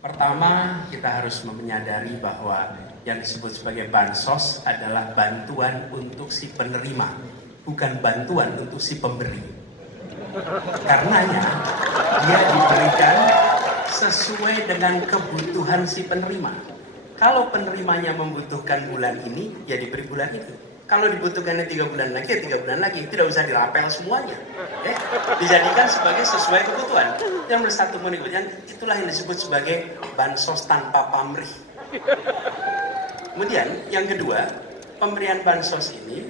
Pertama, kita harus menyadari bahwa yang disebut sebagai bansos adalah bantuan untuk si penerima, bukan bantuan untuk si pemberi. Karenanya, dia diberikan sesuai dengan kebutuhan si penerima. Kalau penerimanya membutuhkan bulan ini, ya diberi bulan itu. Kalau dibutuhkannya 3 bulan lagi, ya 3 bulan lagi. Tidak usah dirapel semuanya. Dijadikan sebagai sesuai kebutuhan. Yang nomor satu menurutnya, itulah yang disebut sebagai bansos tanpa pamrih. Kemudian, yang kedua, pemberian bansos ini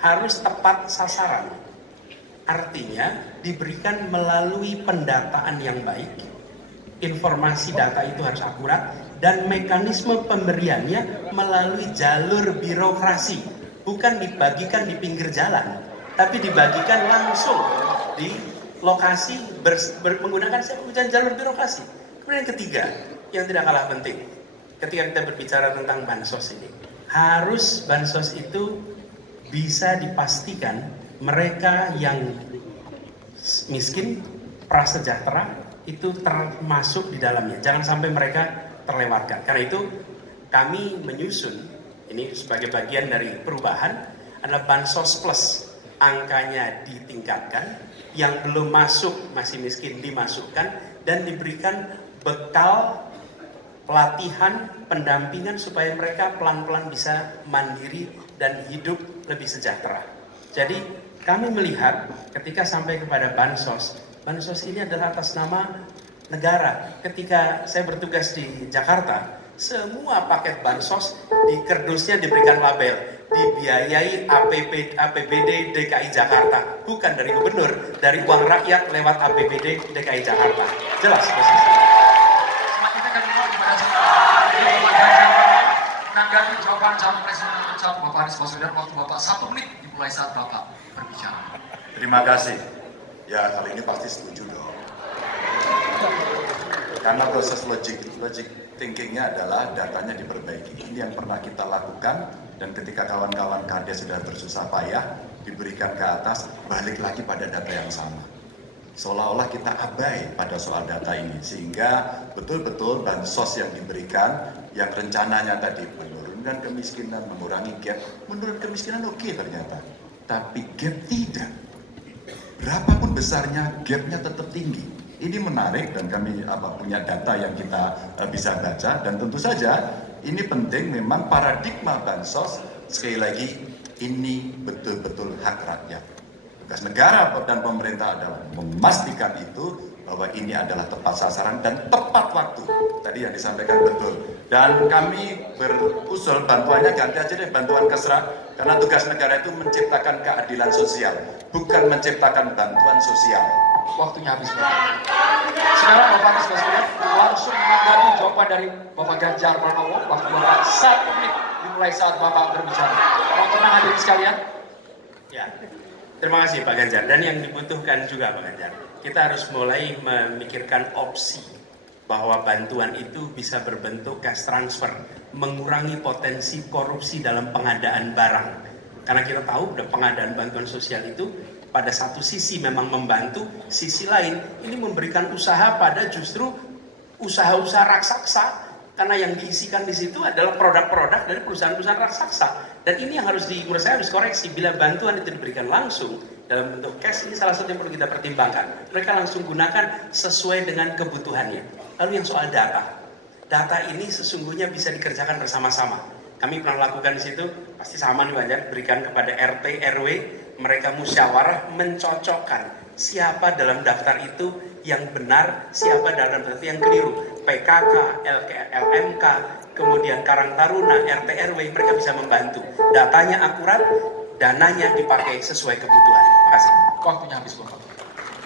harus tepat sasaran. Artinya, diberikan melalui pendataan yang baik. Informasi data itu harus akurat. Dan mekanisme pemberiannya melalui jalur birokrasi. Bukan dibagikan di pinggir jalan, tapi dibagikan langsung di lokasi menggunakan jalur birokrasi. Kemudian yang ketiga, yang tidak kalah penting, ketika kita berbicara tentang bansos ini, harus bansos itu bisa dipastikan mereka yang miskin, prasejahtera itu termasuk di dalamnya. Jangan sampai mereka terlewatkan. Karena itu kami menyusun ini sebagai bagian dari perubahan adalah bansos plus, angkanya ditingkatkan, yang belum masuk masih miskin dimasukkan dan diberikan bekal pelatihan, pendampingan supaya mereka pelan-pelan bisa mandiri dan hidup lebih sejahtera. Jadi kami melihat ketika sampai kepada bansos ini adalah atas nama negara. Ketika saya bertugas di Jakarta, semua paket bansos di kerdusnya diberikan label dibiayai APBD DKI Jakarta, bukan dari gubernur, dari uang rakyat lewat APBD DKI Jakarta. Jelas posisinya. Selanjutnya kami mohon kepada menanggapi jawaban calon presiden calon Bapak Anies Baswedan. Waktu Bapak 1 menit dimulai saat Bapak berbicara. Terima kasih. Ya, kali ini pasti setuju dong. Karena proses logic thinkingnya adalah datanya diperbaiki. Ini yang pernah kita lakukan, dan ketika kawan-kawan KD sudah bersusah payah diberikan ke atas, balik lagi pada data yang sama. Seolah-olah kita abai pada soal data ini, sehingga betul-betul bansos yang diberikan, yang rencananya tadi menurunkan kemiskinan, mengurangi gap, menurun kemiskinan oke ternyata, tapi gap tidak. Berapapun besarnya, gapnya tetap tinggi. Ini menarik dan kami punya data yang kita bisa baca, dan tentu saja ini penting. Memang paradigma bansos, sekali lagi, ini betul-betul hak rakyat. Tugas negara dan pemerintah adalah memastikan itu, bahwa ini adalah tepat sasaran dan tepat waktu. Tadi yang disampaikan betul. Dan kami berusul bantuannya ganti aja deh, bantuan kesra, karena tugas negara itu menciptakan keadilan sosial, bukan menciptakan bantuan sosial. Waktunya habis, Bapak. Sekarang Bapak Anies Baswedan langsung menanggapi jawaban dari Bapak Ganjar Pranowo. Waktu Bapak 1 menit dimulai saat Bapak berbicara. Mohon tenang hadirin sekalian. Ya, terima kasih Pak Ganjar. Dan yang dibutuhkan juga Pak Ganjar, kita harus mulai memikirkan opsi bahwa bantuan itu bisa berbentuk cash transfer, mengurangi potensi korupsi dalam pengadaan barang. Karena kita tahu pengadaan bantuan sosial itu pada satu sisi memang membantu, sisi lain ini memberikan usaha pada justru usaha-usaha raksasa, karena yang diisikan di situ adalah produk-produk dari perusahaan-perusahaan raksasa. Dan ini yang menurut saya harus koreksi. Bila bantuan itu diberikan langsung dalam bentuk cash, ini salah satu yang perlu kita pertimbangkan. Mereka langsung gunakan sesuai dengan kebutuhannya. Lalu yang soal data ini sesungguhnya bisa dikerjakan bersama-sama. Kami pernah lakukan di situ, pasti sama nih banyak, berikan kepada RT, RW, mereka musyawarah mencocokkan siapa dalam daftar itu yang benar, siapa dalam daftar itu yang keliru. PKK, LMK, kemudian Karang Taruna, RT, RW, mereka bisa membantu. Datanya akurat, dananya dipakai sesuai kebutuhan. Terima kasih. Waktunya habis, Bapak.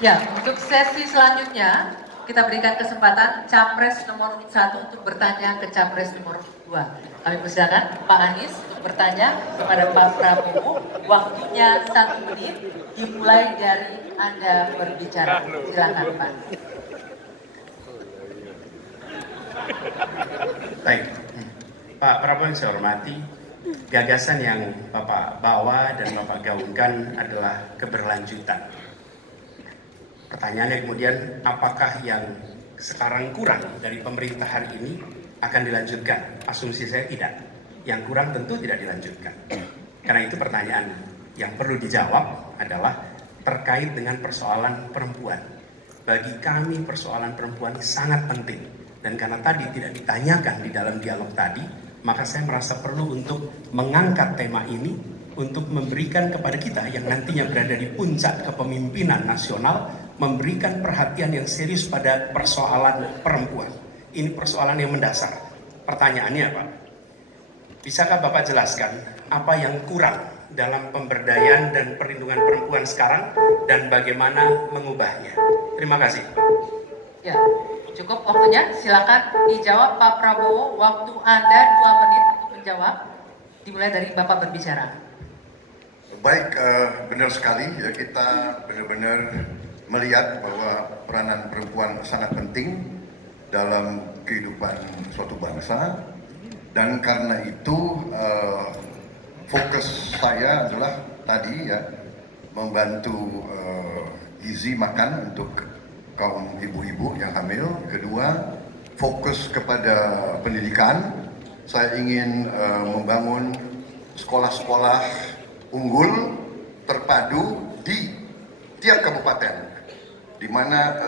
Ya, untuk sesi selanjutnya kita berikan kesempatan Capres nomor 1 untuk bertanya ke Capres nomor 2. Kami persilakan Pak Anies untuk bertanya kepada Pak Prabowo. Waktunya 1 menit dimulai dari Anda berbicara. Silakan Pak. Baik, Pak Prabowo yang saya hormati, gagasan yang Bapak bawa dan Bapak gaungkan adalah keberlanjutan. Pertanyaannya kemudian, apakah yang sekarang kurang dari pemerintah hari ini akan dilanjutkan. Asumsi saya tidak. Yang kurang tentu tidak dilanjutkan. Karena itu pertanyaan yang perlu dijawab adalah terkait dengan persoalan perempuan. Bagi kami persoalan perempuan sangat penting. Dan karena tadi tidak ditanyakan di dalam dialog tadi, maka saya merasa perlu untuk mengangkat tema ini untuk memberikan kepada kita yang nantinya berada di puncak kepemimpinan nasional, memberikan perhatian yang serius pada persoalan perempuan. Ini persoalan yang mendasar. Pertanyaannya Pak, bisakah Bapak jelaskan apa yang kurang dalam pemberdayaan dan perlindungan perempuan sekarang dan bagaimana mengubahnya? Terima kasih. Ya, cukup waktunya. Silakan dijawab Pak Prabowo. Waktu Anda 2 menit untuk menjawab. Dimulai dari Bapak berbicara. Baik, benar sekali ya, kita benar-benar melihat bahwa peranan perempuan sangat penting dalam kehidupan suatu bangsa, dan karena itu fokus saya adalah tadi ya membantu gizi makan untuk kaum ibu-ibu yang hamil. Kedua, fokus kepada pendidikan. Saya ingin membangun sekolah-sekolah unggul terpadu di tiap kabupaten, di mana